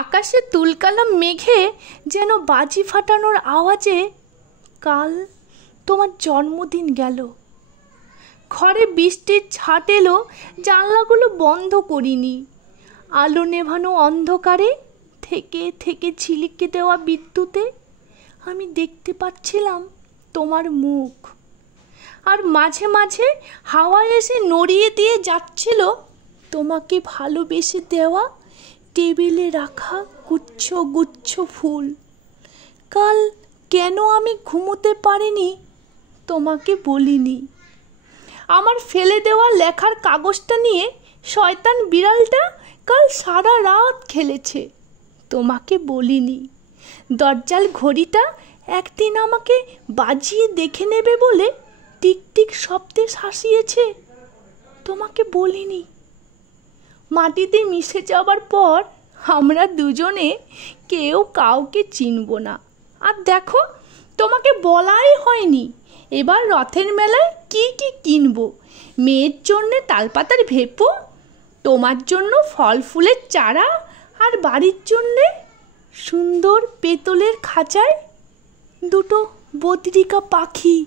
আকাশে তুলকালাম মেঘে যেন বাজি ফাটানোর আওয়াজে কাল তোমার জন্মদিন গেল। ঘরে বৃষ্টির ছাট এলো, জানলাগুলো বন্ধ করিনি। আলো নেভানো অন্ধকারে থেকে থেকে ঝিলিকে দেওয়া বিদ্যুতে আমি দেখতে পাচ্ছিলাম তোমার মুখ। আর মাঝে মাঝে হাওয়ায় এসে নড়িয়ে দিয়ে যাচ্ছিল তোমাকে ভালোবেসে দেওয়া টেবিলে রাখা গুচ্ছ গুচ্ছ ফুল। কাল কেন আমি ঘুমোতে পারিনি তোমাকে বলিনি। আমার ফেলে দেওয়া লেখার কাগজটা নিয়ে শয়তান বিড়ালটা কাল সারা রাত খেলেছে, তোমাকে বলিনি। দরজাল ঘড়িটা একদিন আমাকে বাজিয়ে দেখে নেবে বলে টিকটিক শব্দে শাসিয়েছে, তোমাকে বলিনি। মাটিতে মিশে যাবার পর আমরা দুজনে কেউ কাউকে চিনব না। আর দেখো, তোমাকে বলাই হয়নি এবার রথের মেলায় কি কি কিনবো। মেয়ের জন্যে তালপাতার ভেপো, তোমার জন্য ফল ফুলের চারা, আর বাড়ির জন্যে সুন্দর পেতলের খাঁচায় দুটো বদ্রিকা পাখি।